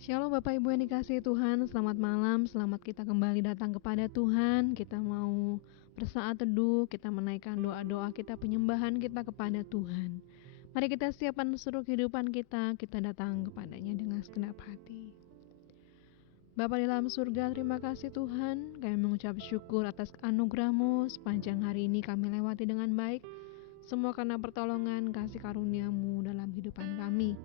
Shalom Bapak Ibu yang dikasihi Tuhan, selamat malam, selamat kita kembali datang kepada Tuhan. Kita mau bersaat teduh, kita menaikkan doa-doa kita, penyembahan kita kepada Tuhan. Mari kita siapkan seluruh kehidupan kita datang kepadanya dengan segenap hati. Bapa di dalam surga, terima kasih Tuhan, kami mengucap syukur atas anugerah-Mu sepanjang hari ini kami lewati dengan baik, semua karena pertolongan kasih karunia-Mu dalam kehidupan kami.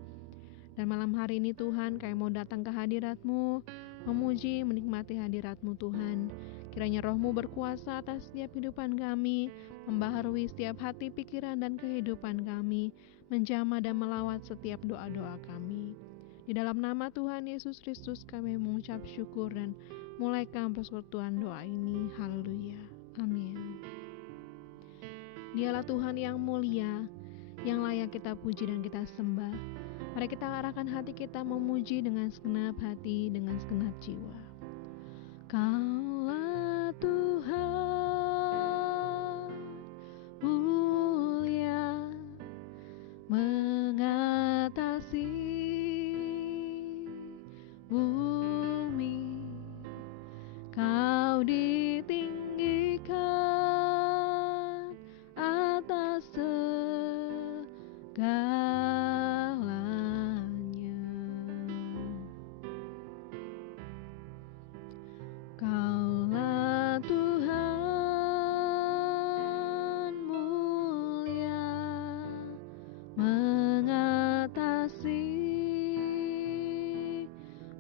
Dan malam hari ini Tuhan, kami mau datang ke hadirat-Mu, memuji, menikmati hadirat-Mu Tuhan. Kiranya Roh-Mu berkuasa atas setiap kehidupan kami, membaharui setiap hati, pikiran, dan kehidupan kami, menjamah dan melawat setiap doa-doa kami. Di dalam nama Tuhan Yesus Kristus kami mengucap syukur dan mulaikan persekutuan doa ini. Haleluya. Amin. Dialah Tuhan yang mulia, yang layak kita puji dan kita sembah. Mari kita arahkan hati kita memuji dengan segenap hati, dengan segenap jiwa. Kaulah Tuhan mulia mengatasi bumi, Kau ditinggikan atas segalanya. Kaulah Tuhan mulia mengatasi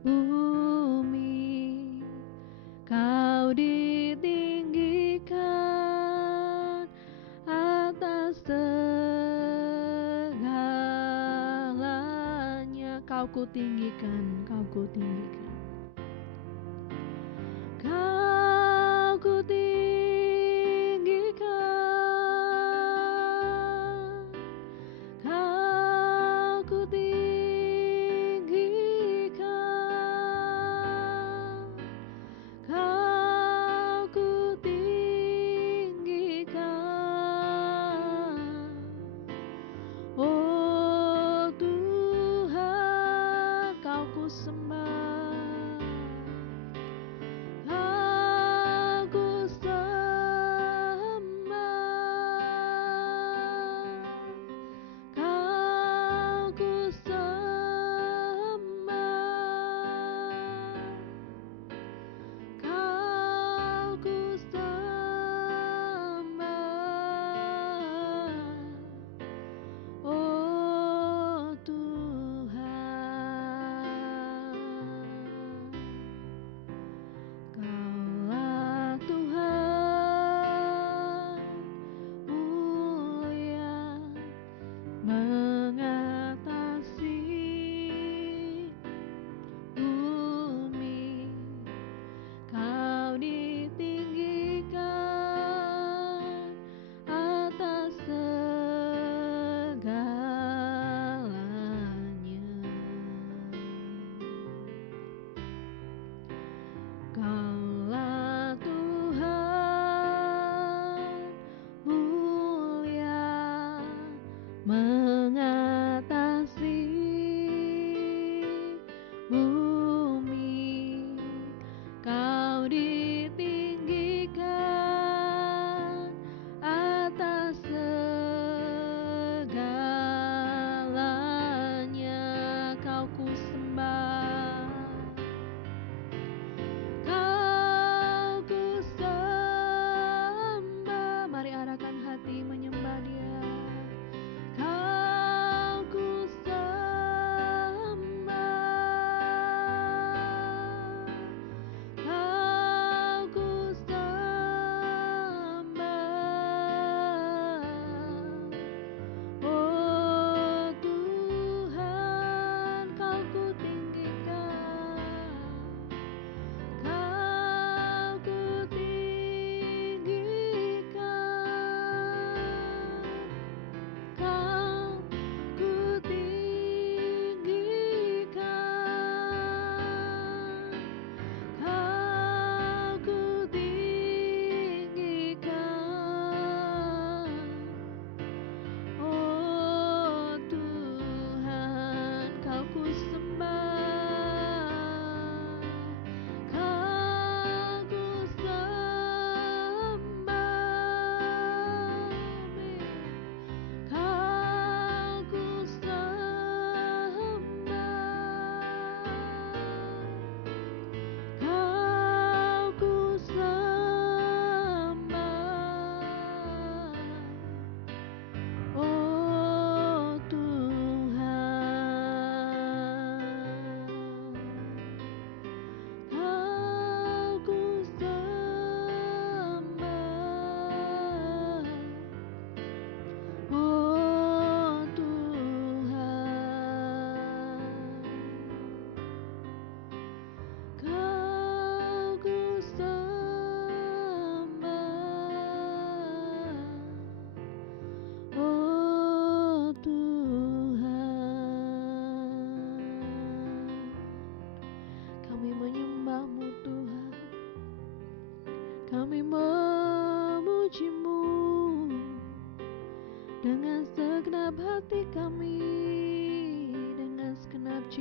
bumi, Kau ditinggikan atas segalanya. Kau kutinggikan, Kau kutinggikan. Kau kutinggikan, Kau kutinggikan, Kau kutinggikan. Oh Tuhan, Kau kusembah. Kau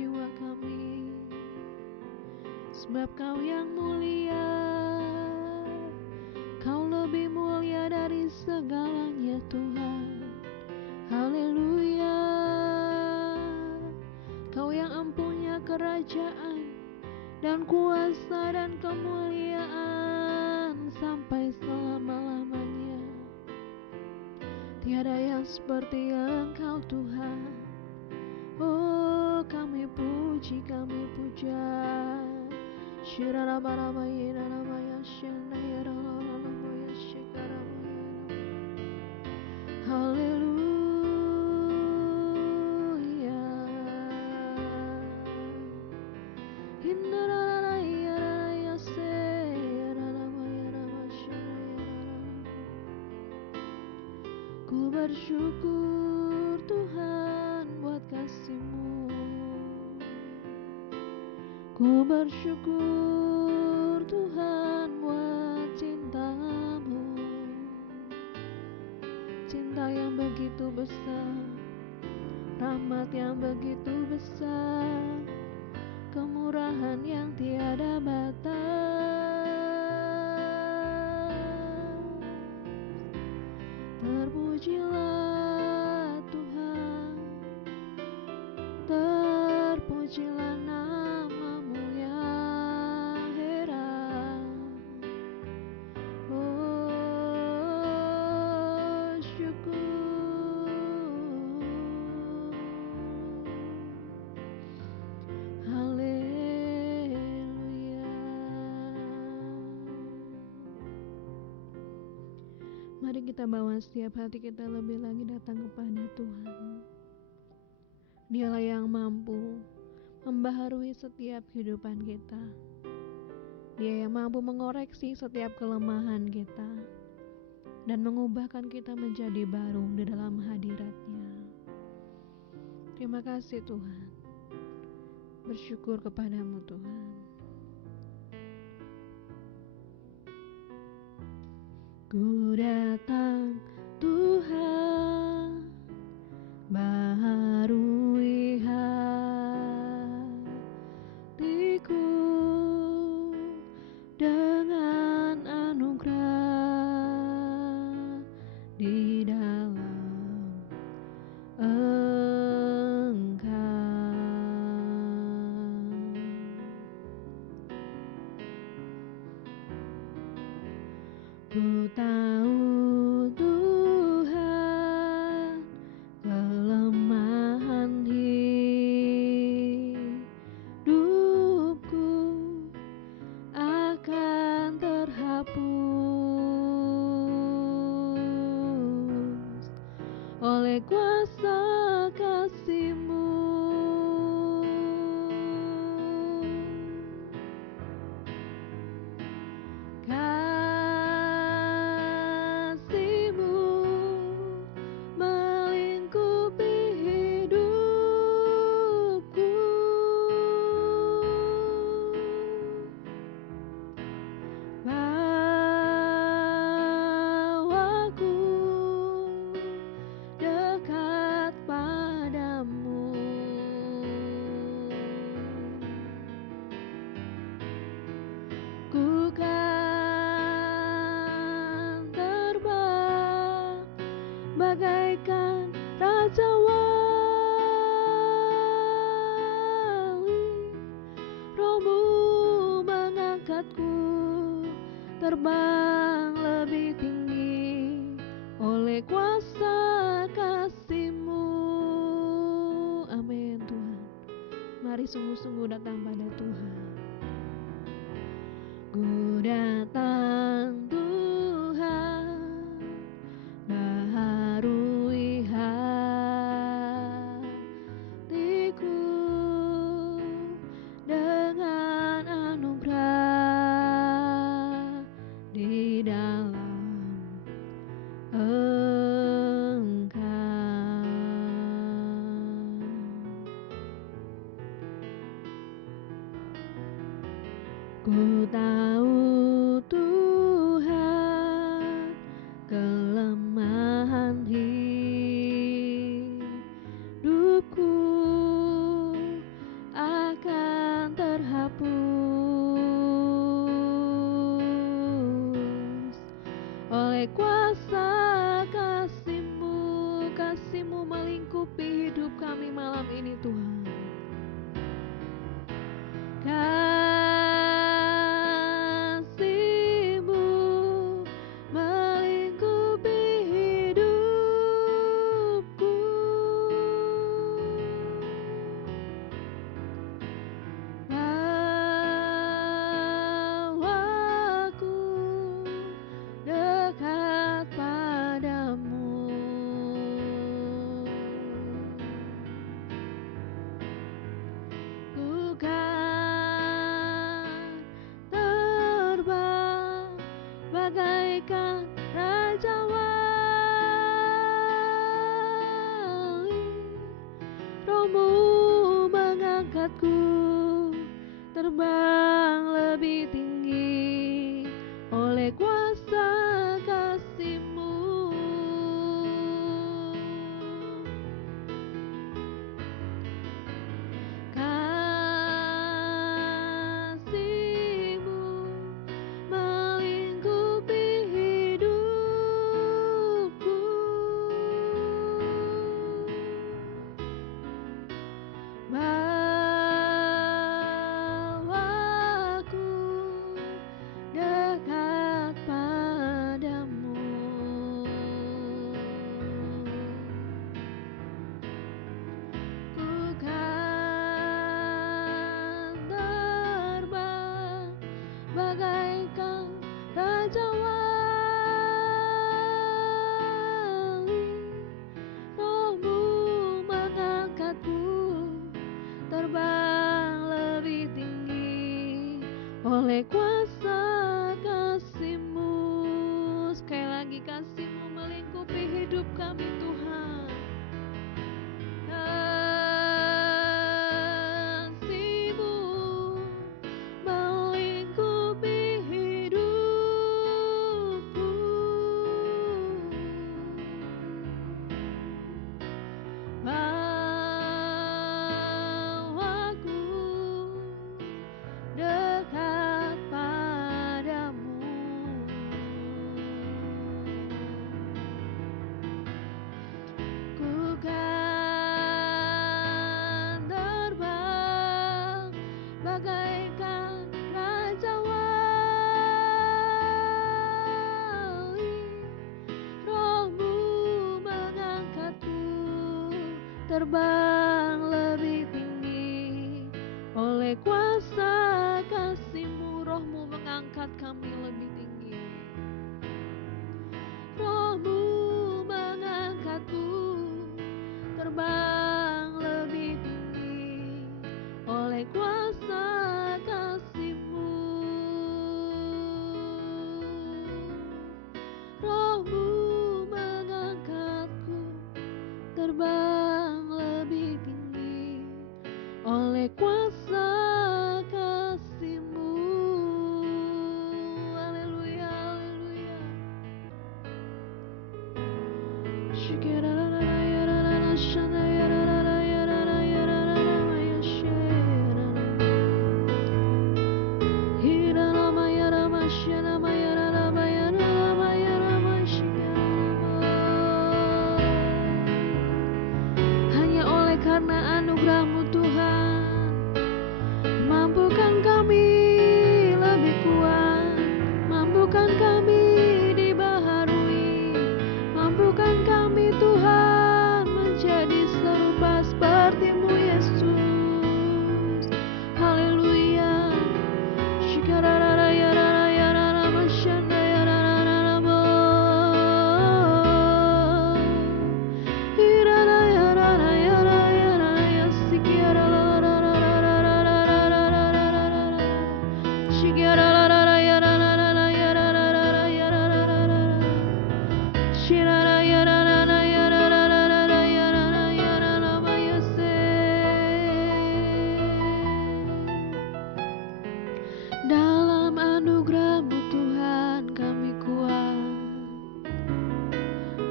jiwa kami, sebab Kau yang mulia, Kau lebih mulia dari segalanya Tuhan. Haleluya. Kau yang empunya kerajaan dan kuasa dan kemuliaan sampai selama-lamanya. Tiada yang seperti Engkau Tuhan. Oh, kami puji, kami puja. Haleluya. Ku bersyukur Tuhan buat kasih-Mu. Ku bersyukur Tuhan buat cinta-Mu, cinta yang begitu besar, rahmat yang begitu besar, kemurahan yang tiada batas. Terpujilah Tuhan, terpujilah nama-Mu yang heran. Oh, syukur. Haleluya. Mari kita bawa setiap hati kita lebih lagi datang kepada Tuhan. Dialah yang mampu membaharui setiap kehidupan kita. Dia yang mampu mengoreksi setiap kelemahan kita dan mengubahkan kita menjadi baru di dalam hadirat-Nya. Terima kasih Tuhan. Bersyukur kepada-Mu Tuhan. Ku datang Tuhan, baharui hatiku dengan anugerah di dalam Engkau. Ku tahu Tuhan kelemahan hidupku akan terhapus oleh kuasa kasih-Mu. Ku kan terbang bagaikan raja wali, Roh-Mu mengangkatku terbang lebih tinggi oleh kuasa kasih-Mu. Amin Tuhan. Mari sungguh-sungguh datang pada Tuhan. Ku datang Tuhan, baharui hatiku dengan anugerah di dalam Engkau. Ku tahu Tuhan kelemahan hidupku oleh kuasa kasih-Mu. Kasih-Mu melingkupi hidup kami malam ini Tuhan. Kasih-Mu melingkupi hidupku. Bawaku dekat padamu. Ku kan terbang bagaikan raja wali. Roh-Mu mengangkatku terbang lebih tinggi oleh kuasa kasih-Mu. Kasih-Mu melingkupi hidupku. Bawaku dekat padamu. Ku kan terbang bagaikan raja wali. Roh-Mu mengangkatku terbang lebih tinggi oleh kuasa kasih-Mu. Sekali lagi, kasih-Mu melingkupi hidup kami Tuhan. Kasih-Mu melingkupi hidupku. Bawaku dekat padamu. Ku kan terbang bagaikan raja wali. Roh-Mu mengangkatku terbang lebih tinggi oleh kuasa kasih-Mu. Roh-Mu mengangkat kami lebih tinggi. Roh-Mu mengangkatku terbang lebih tinggi oleh kuasa kasih-Mu. Roh-Mu mengangkatku terbang lebih tinggi oleh kuasa kasih-Mu. Haleluya, haleluya. Hanya oleh karena anugerah-Mu Tuhan, mampukan kami lebih kuat, mampukan kami dibaharui, mampukan kami Tuhan menjadi serupa seperti-Mu Yesus. Haleluya. Dalam anugerah-Mu Tuhan kami kuat,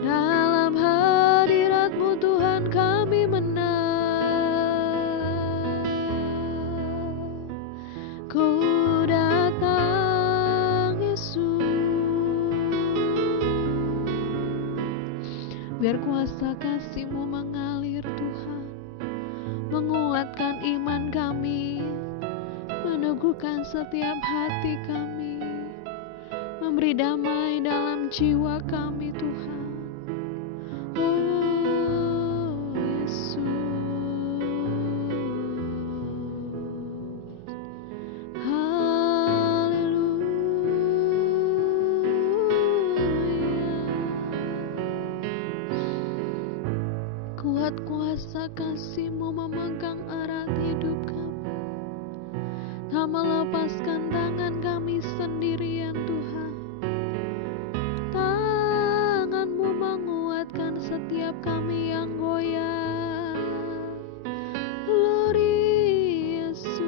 dalam hadirat-Mu Tuhan kami menang. Kau datang Yesus, kuasa kasih-Mu mengalir Tuhan, menguatkan iman kami, meneguhkan setiap hati kami, memberi damai dalam jiwa kami Tuhan. Oh Yesus, kuat kuasa kasih-Mu memegang erat hidup kami, tak melepaskan tangan kami sendirian Tuhan. Tangan-Mu menguatkan setiap kami yang goyah. Glory Yesus,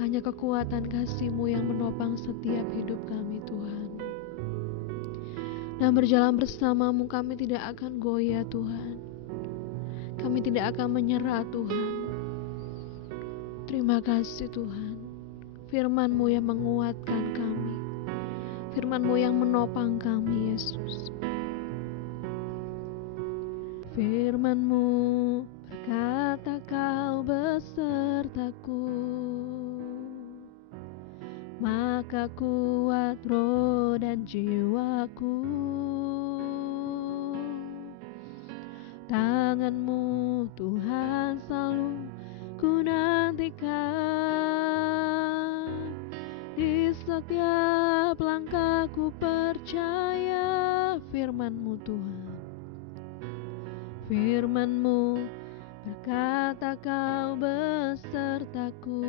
hanya kekuatan kasih-Mu yang menopang setiap hidup kami Tuhan. Dan berjalan bersama-Mu kami tidak akan goyah Tuhan. Kami tidak akan menyerah Tuhan. Terima kasih Tuhan. Firman-Mu yang menguatkan kami, Firman-Mu yang menopang kami Yesus. Firman-Mu berkata Kau besertaku, maka kuat roh dan jiwaku. Tangan-Mu Tuhan selalu ku nantikan, di setiap langkahku percaya. Firman-Mu Tuhan, Firman-Mu berkata Kau besertaku,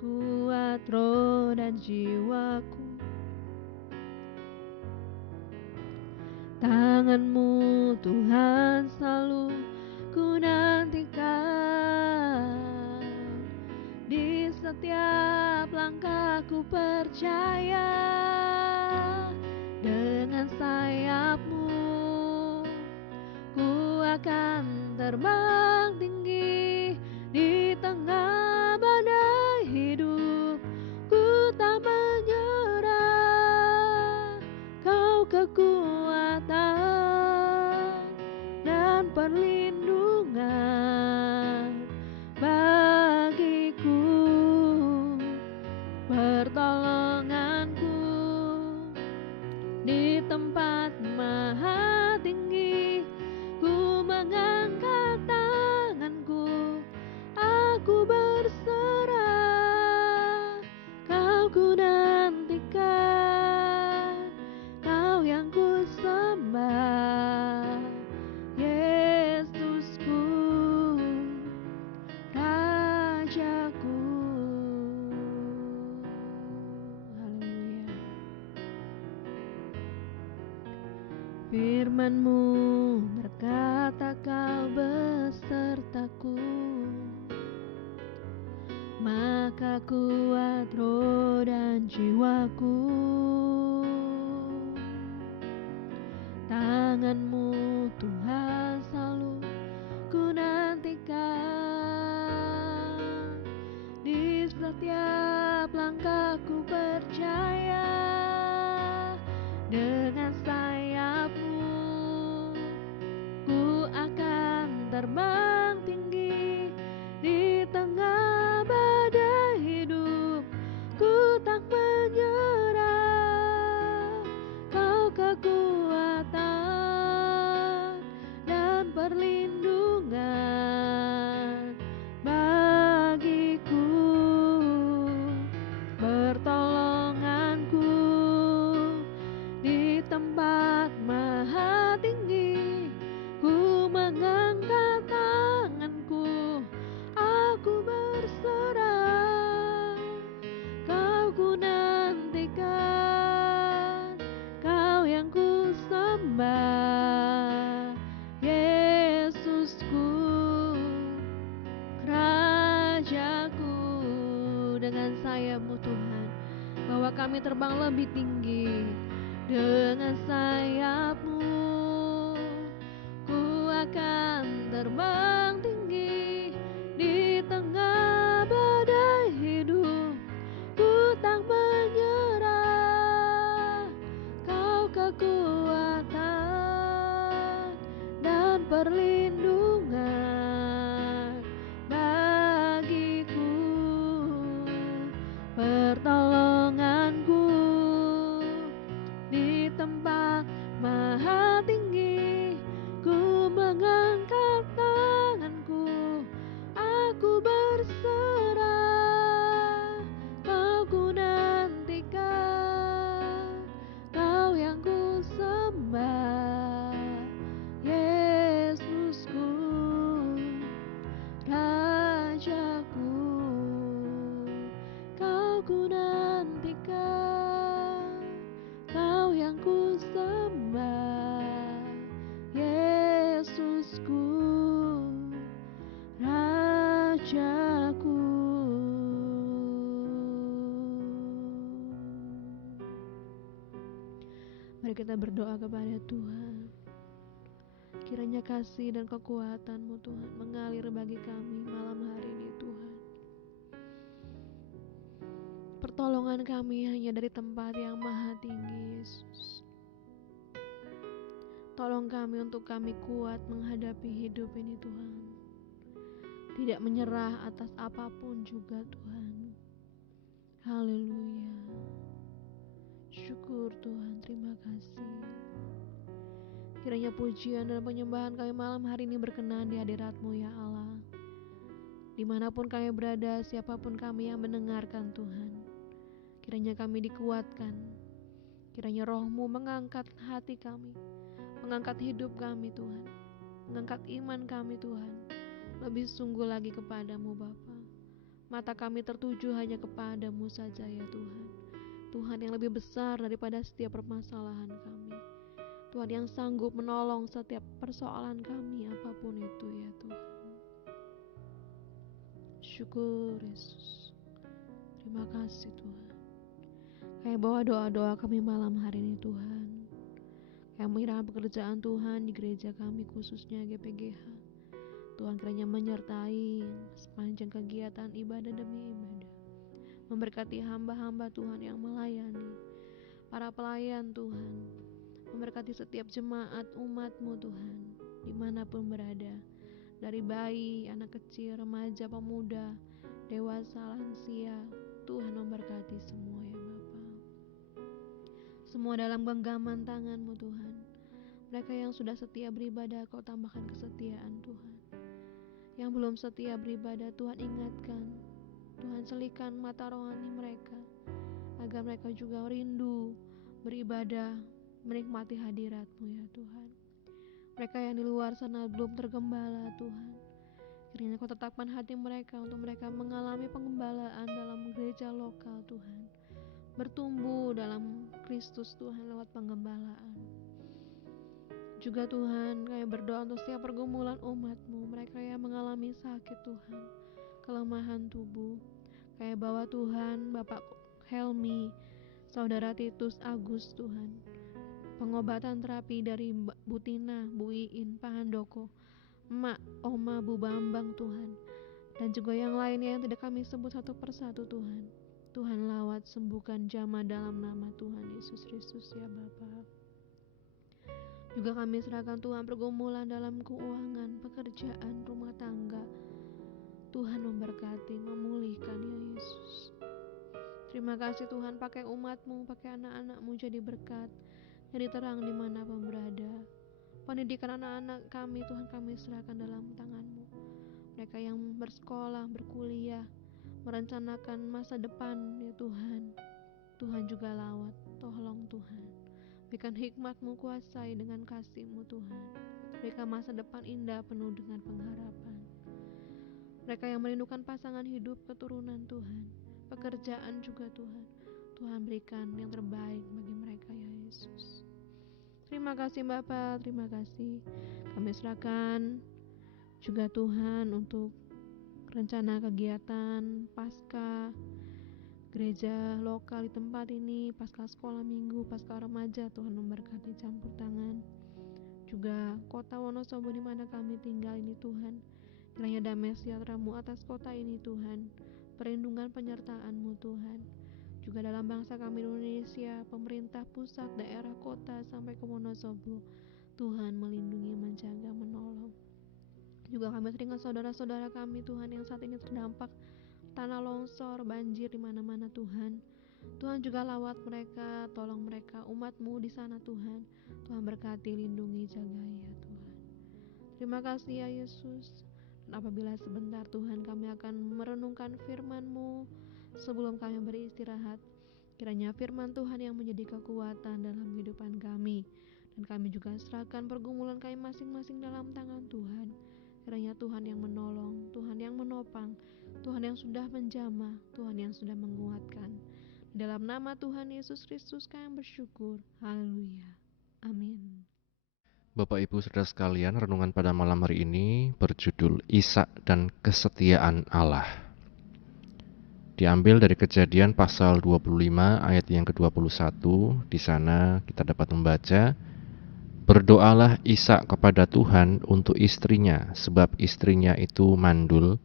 kuat roh dan jiwaku. Tangan-Mu Tuhan selalu ku nantikan, di setiap langkahku percaya. Dengan sayap-Mu ku akan terbang tinggi, di tengah badai hidup ku tak menyerah. Kau kekuatan dan perlindungan bagiku, pertolonganku di tempat maha tinggi. Ku mengangkat tanganku, aku berserah. Kau ku nantikan, Kau yang ku sembah, Yesusku, Rajaku. Haleluya. Firman-Mu berkata Kau besertaku, maka kuat roh dan jiwaku. Tangan-Mu Tuhan selalu ku nantikan, di setiap langkahku percaya. Dengan sayap-Mu ku akan terbang tinggi, di tengah badai hidup ku tak menyerah. Kau kekuatan dan perlindungan bagiku, pertolonganku di tempat maha tinggi. Ku mengangkat tanganku, aku berserah. Kau ku nantikan, Kau yang ku sembah, Yesusku, Rajaku. Dengan sayap-Mu Tuhan, bawa kami terbang lebih tinggi. Dengan sayap-Mu ku akan terbang tinggi, di tengah badai hidup ku tak perlindungan bagiku, pertolonganku di tempat maha tinggi. Ku mengangkat tanganku, aku berserah. Kau ku nantikan, Kau yang ku sembah, Yesusku, Rajaku. Kau ku nantikan, Kau yang ku sembah, Yesusku, Rajaku. Mari kita berdoa kepada Tuhan. Kiranya kasih dan kekuatan-Mu Tuhan mengalir bagi kami malam hari ini Tuhan. Pertolongan kami hanya dari tempat yang maha tinggi Yesus. Tolong kami untuk kami kuat menghadapi hidup ini Tuhan. Tidak menyerah atas apapun juga Tuhan. Haleluya. Syukur Tuhan, terima kasih. Kiranya pujian dan penyembahan kami malam hari ini berkenan di hadirat-Mu ya Allah. Dimanapun kami berada, siapapun kami yang mendengarkan Tuhan, kiranya kami dikuatkan. Kiranya Roh-Mu mengangkat hati kami, mengangkat hidup kami Tuhan, mengangkat iman kami Tuhan, lebih sungguh lagi kepada-Mu Bapa. Mata kami tertuju hanya kepada-Mu saja ya Tuhan. Tuhan yang lebih besar daripada setiap permasalahan kami. Tuhan yang sanggup menolong setiap persoalan kami apapun itu ya Tuhan. Syukur Yesus. Terima kasih Tuhan. Kayak bawa doa-doa kami malam hari ini Tuhan. Kayak menyerahkan pekerjaan Tuhan di gereja kami khususnya GPGH. Tuhan kiranya menyertai sepanjang kegiatan ibadah demi ibadah. Memberkati hamba-hamba Tuhan yang melayani, para pelayan Tuhan. Memberkati setiap jemaat umat-Mu Tuhan, dimanapun berada. Dari bayi, anak kecil, remaja, pemuda, dewasa, lansia. Tuhan memberkati semua ya Bapa. Semua dalam genggaman tangan-Mu Tuhan. Mereka yang sudah setia beribadah, Kau tambahkan kesetiaan Tuhan. Yang belum setia beribadah, Tuhan ingatkan. Tuhan selikan mata rohani mereka, agar mereka juga rindu beribadah, menikmati hadirat-Mu ya Tuhan. Mereka yang di luar sana belum tergembala Tuhan, kiranya Kau tetapkan hati mereka untuk mereka mengalami pengembalaan dalam gereja lokal Tuhan, bertumbuh dalam Kristus Tuhan lewat pengembalaan. Juga Tuhan, kami berdoa untuk setiap pergumulan umat-Mu, mereka yang mengalami sakit Tuhan, kelemahan tubuh. Kami bawa Tuhan Bapak Helmi, Saudara Titus Agus Tuhan, pengobatan terapi dari Bu Tina, Bu Iin, Pak Handoko, Emak, Oma, Bu Bambang Tuhan, dan juga yang lainnya yang tidak kami sebut satu persatu Tuhan. Tuhan lawat, sembuhkan, jamah dalam nama Tuhan Yesus Kristus ya Bapa. Juga kami serahkan Tuhan pergumulan dalam keuangan, pekerjaan, rumah tangga. Tuhan memberkati, memulihkan ya Yesus. Terima kasih Tuhan, pakai umat-Mu, pakai anak-anak-Mu jadi berkat, jadi terang dimanapun berada. Pendidikan anak-anak kami Tuhan kami serahkan dalam tangan-Mu. Mereka yang bersekolah, berkuliah, merencanakan masa depan ya Tuhan. Tuhan juga lawat, tolong Tuhan. Berikan hikmat-Mu, kuasai dengan kasih-Mu Tuhan. Berikan masa depan indah penuh dengan pengharapan. Mereka yang merindukan pasangan hidup, keturunan Tuhan, pekerjaan juga Tuhan. Tuhan berikan yang terbaik bagi mereka ya Yesus. Terima kasih Bapa, terima kasih. Kami serahkan juga Tuhan untuk rencana kegiatan Paskah gereja lokal di tempat ini, Paskah sekolah minggu, Paskah remaja. Tuhan memberkati, campur tangan. Juga kota Wonosobo di mana kami tinggal ini Tuhan. Kiranya damai sejahtera-Mu atas kota ini Tuhan, perlindungan penyertaan-Mu Tuhan. Juga dalam bangsa kami Indonesia, pemerintah pusat, daerah, kota sampai ke Wonosobo. Tuhan melindungi, menjaga, menolong Juga kami teringat saudara-saudara kami Tuhan yang saat ini terdampak tanah longsor, banjir di mana-mana Tuhan. Tuhan juga lawat mereka, tolong mereka, umat-Mu di sana Tuhan. Tuhan berkati, lindungi, jaga ya Tuhan. Terima kasih ya Yesus. Dan apabila sebentar Tuhan kami akan merenungkan firman-Mu sebelum kami beristirahat, kiranya firman Tuhan yang menjadi kekuatan dalam kehidupan kami. Dan kami juga serahkan pergumulan kami masing-masing dalam tangan Tuhan. Kiranya Tuhan yang menolong, Tuhan yang menopang, Tuhan yang sudah menjamah, Tuhan yang sudah menguatkan. Dalam nama Tuhan Yesus Kristus kami bersyukur. Haleluya. Amin. Bapak Ibu Saudara sekalian, renungan pada malam hari ini berjudul Ishak dan Kesetiaan Allah. Diambil dari Kejadian pasal 25 ayat yang ke-21. Di sana kita dapat membaca, "Berdoalah Ishak kepada Tuhan untuk istrinya, sebab istrinya itu mandul.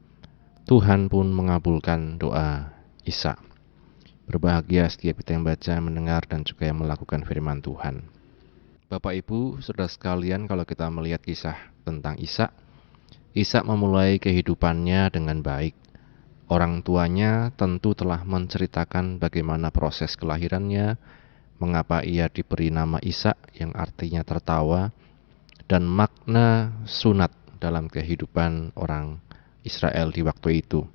Tuhan pun mengabulkan doa Ishak." Berbahagia setiap kita yang baca, mendengar, dan juga yang melakukan firman Tuhan. Bapak Ibu, Saudara sekalian, kalau kita melihat kisah tentang Ishak memulai kehidupannya dengan baik. Orang tuanya tentu telah menceritakan bagaimana proses kelahirannya, mengapa ia diberi nama Ishak yang artinya tertawa, dan makna sunat dalam kehidupan orang Israel di waktu itu.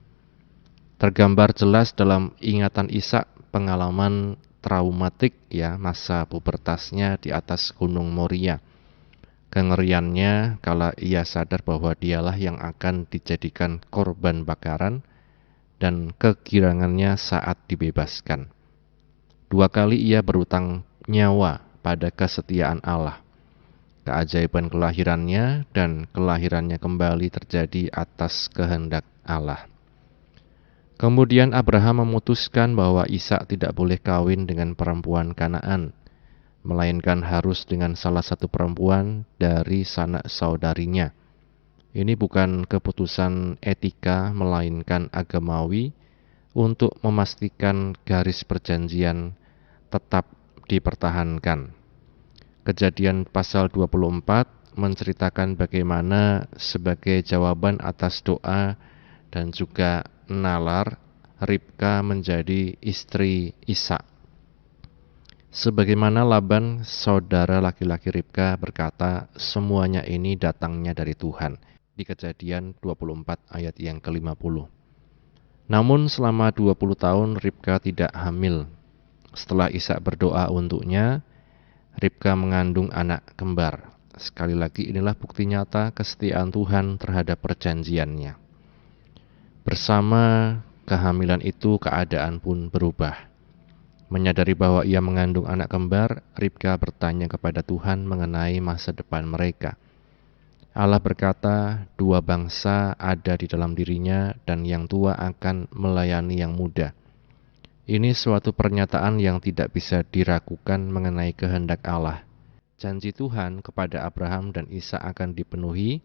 Tergambar jelas dalam ingatan Ishak pengalaman traumatik masa pubertasnya di atas Gunung Moria. Kengeriannya kala ia sadar bahwa dialah yang akan dijadikan korban bakaran dan kegirangannya saat dibebaskan. 2 kali ia berutang nyawa pada kesetiaan Allah. Keajaiban kelahirannya dan kelahirannya kembali terjadi atas kehendak Allah. Kemudian Abraham memutuskan bahwa Ishak tidak boleh kawin dengan perempuan Kanaan, melainkan harus dengan salah satu perempuan dari sanak saudarinya. Ini bukan keputusan etika, melainkan agamawi untuk memastikan garis perjanjian tetap dipertahankan. Kejadian pasal 24 menceritakan bagaimana sebagai jawaban atas doa dan juga nalar, Ribka menjadi istri Ishak. Sebagaimana Laban, saudara laki-laki Ribka, berkata, semuanya ini datangnya dari Tuhan. Di Kejadian 24 ayat yang ke-50. Namun selama 20 tahun Ribka tidak hamil. Setelah Ishak berdoa untuknya, Ribka mengandung anak kembar. Sekali lagi inilah bukti nyata kesetiaan Tuhan terhadap perjanjiannya. Bersama kehamilan itu keadaan pun berubah. Menyadari bahwa ia mengandung anak kembar, Ribka bertanya kepada Tuhan mengenai masa depan mereka. Allah berkata, 2 bangsa ada di dalam dirinya dan yang tua akan melayani yang muda. Ini suatu pernyataan yang tidak bisa diragukan mengenai kehendak Allah. Janji Tuhan kepada Abraham dan Ishak akan dipenuhi,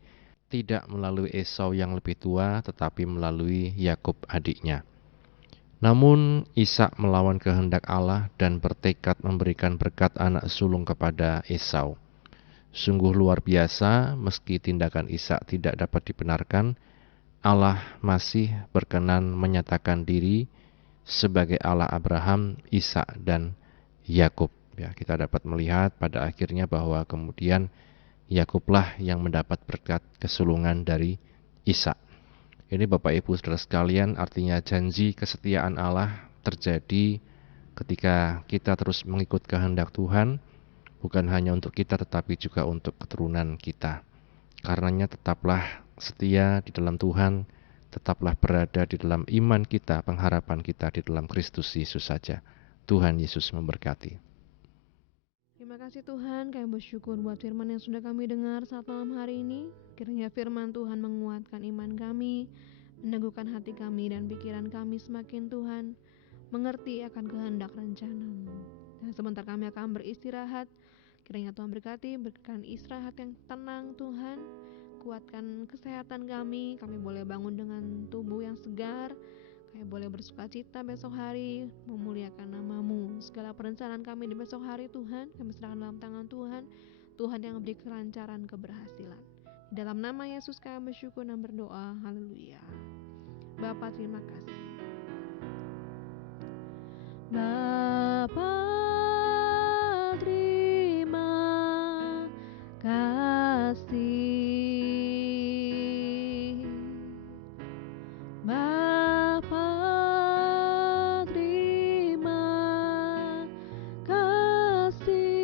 tidak melalui Esau yang lebih tua, tetapi melalui Yakub adiknya. Namun Ishak melawan kehendak Allah dan bertekad memberikan berkat anak sulung kepada Esau. Sungguh luar biasa, meski tindakan Ishak tidak dapat dibenarkan, Allah masih berkenan menyatakan diri sebagai Allah Abraham, Ishak, dan Yakub. Kita dapat melihat pada akhirnya bahwa kemudian Yakublah yang mendapat berkat kesulungan dari Ishak. Ini Bapak Ibu Saudara sekalian, artinya janji kesetiaan Allah terjadi ketika kita terus mengikut kehendak Tuhan, bukan hanya untuk kita tetapi juga untuk keturunan kita. Karenanya tetaplah setia di dalam Tuhan, tetaplah berada di dalam iman kita, pengharapan kita di dalam Kristus Yesus saja. Tuhan Yesus memberkati. Terima kasih Tuhan, kami bersyukur buat firman yang sudah kami dengar saat malam hari ini. Kiranya firman Tuhan menguatkan iman kami, meneguhkan hati kami dan pikiran kami semakin Tuhan mengerti akan kehendak rencana-Mu. Dan sebentar kami akan beristirahat. Kiranya Tuhan berkati, berikan istirahat yang tenang Tuhan. Kuatkan kesehatan kami boleh bangun dengan tubuh yang segar. Kami boleh bersuka cita besok hari, memuliakan nama-Mu. Segala perencanaan kami di besok hari Tuhan, kami serahkan dalam tangan Tuhan. Tuhan yang beri kelancaran, keberhasilan. Di dalam nama Yesus kami bersyukur dan berdoa. Haleluya. Bapa, terima kasih. Bapa, terima kasih. Bapa, terima kasih.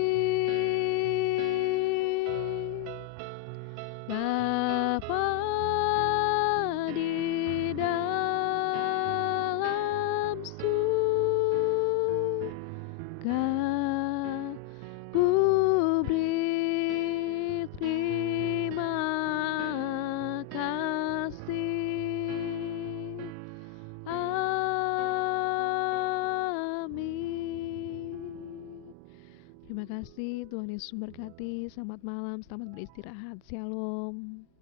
Bapa di dalam surga, ku beri terima kasih. Amin. Terima kasih, Tuhan Yesus memberkati. Selamat malam, selamat beristirahat. Shalom.